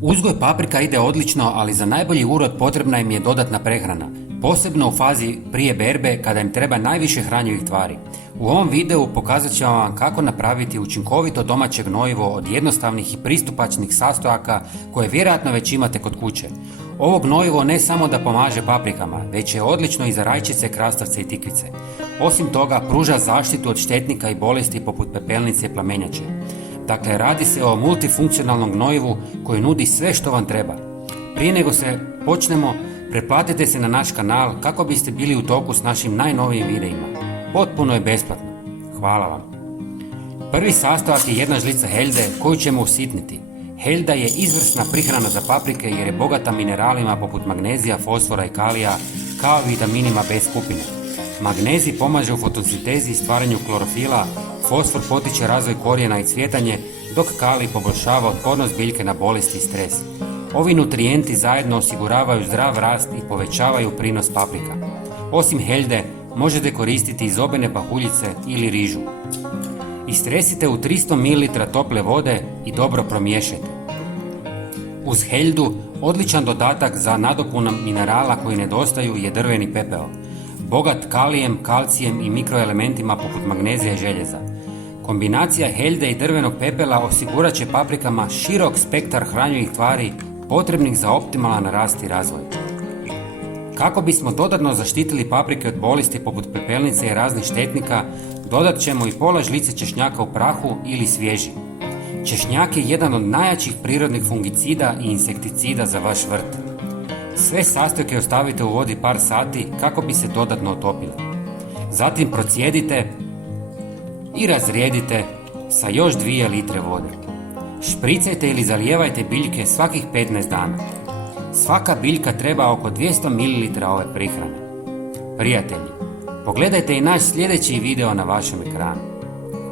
Uzgoj paprika ide odlično, ali za najbolji urod potrebna im je dodatna prehrana, posebno u fazi prije berbe kada im treba najviše hranjivih tvari. U ovom videu pokazat ćemo vam kako napraviti učinkovito domaće gnojivo od jednostavnih i pristupačnih sastojaka koje vjerojatno već imate kod kuće. Ovo gnojivo ne samo da pomaže paprikama, već je odlično i za rajčice, krastavce i tikvice. Osim toga, pruža zaštitu od štetnika i bolesti poput pepelnice i plamenjače. Dakle, radi se o multifunkcionalnom gnojivu koji nudi sve što vam treba. Prije nego se počnemo, pretplatite se na naš kanal kako biste bili u toku s našim najnovijim videima. Potpuno je besplatno. Hvala vam. Prvi sastojak je jedna žlica heljde koju ćemo usitniti. Heljda je izvrsna prihrana za paprike jer je bogata mineralima poput magnezija, fosfora i kalija, kao i vitaminima B skupine. Magnezij pomaže u fotosintezi i stvaranju klorofila, fosfor potiče razvoj korijena i cvjetanje, dok kalij poboljšava otpornost biljke na bolesti i stres. Ovi nutrijenti zajedno osiguravaju zdrav rast i povećavaju prinos paprika. Osim heljde, možete koristiti i zobene pahuljice ili rižu. Istresite u 300 ml tople vode i dobro promiješajte. Uz heljdu, odličan dodatak za nadopunu minerala koji nedostaju je drveni pepeo. Bogat kalijem, kalcijem i mikroelementima poput magnezija i željeza. Kombinacija heljde i drvenog pepela osigurat će paprikama širok spektar hranjivih tvari potrebnih za optimalan rast i razvoj. Kako bismo dodatno zaštitili paprike od bolesti poput pepelnice i raznih štetnika, dodat ćemo i pola žlice češnjaka u prahu ili svježi. Češnjak je jedan od najjačih prirodnih fungicida i insekticida za vaš vrt. Sve sastojke ostavite u vodi par sati kako bi se dodatno otopile. Zatim procijedite i razrijedite sa još 2 litre vode. Špricajte ili zalijevajte biljke svakih 15 dana. Svaka biljka treba oko 200 ml ove prihrane. Prijatelji, pogledajte i naš sljedeći video na vašem ekranu.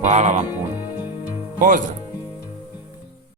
Hvala vam puno. Pozdrav!